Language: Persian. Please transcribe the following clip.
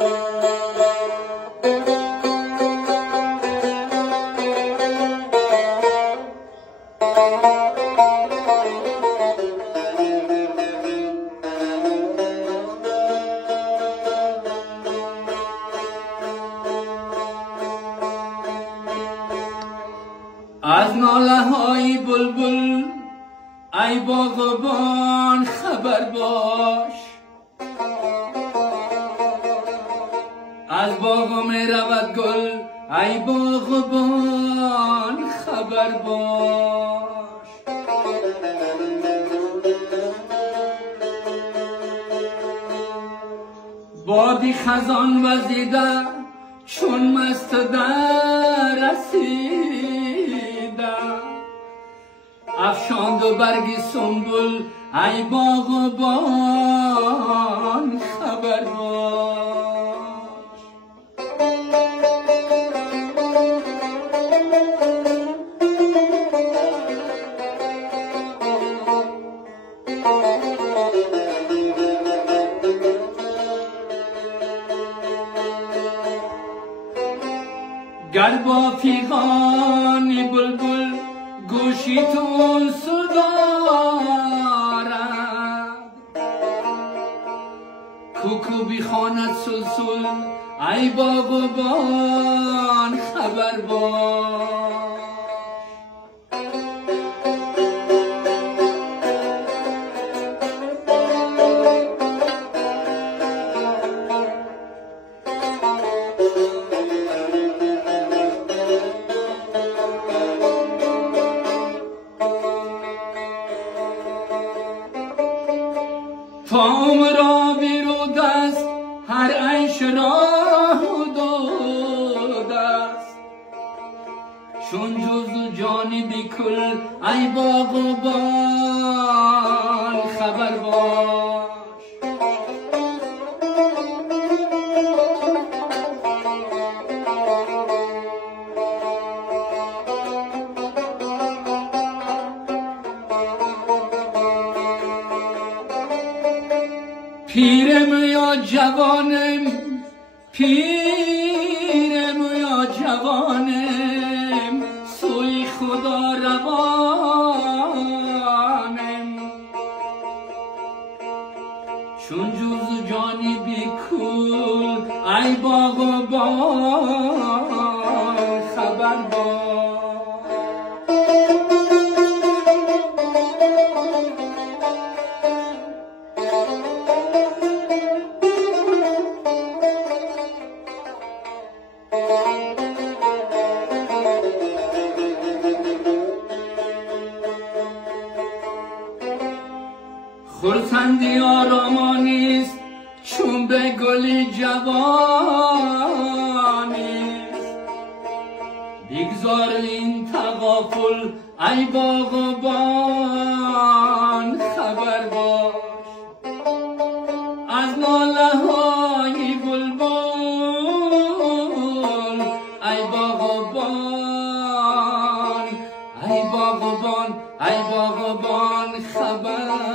از ناله های بلبل ای باغبان خبر باش، از باغ می رود گل ای باغبان خبر باش. بادی خزان وزیده چون مست در رسیده، افشاند و برگی سنبل ای باغبان خبر باش. گر با پیغانی بلبل گوشی تو سدارد، کوکو بخواند سلسل ای باغبان خبر باش. پام را بیرود است هر عیش را حدود است، چون جز جانی بیکل ای باغبان خبر باش. پیرم یا جوانم، پیرم یا جوانم، سوی خدا روانم، چون جز جانی بیکول ای باغبان خبر باش. خرسندی آرامانیست چون به گلی جوانیست، بگذار این تغافل ای باغبان خبر باش. از ناله های بلبل ای باغبان، ای باغبان، ای باغبان خبر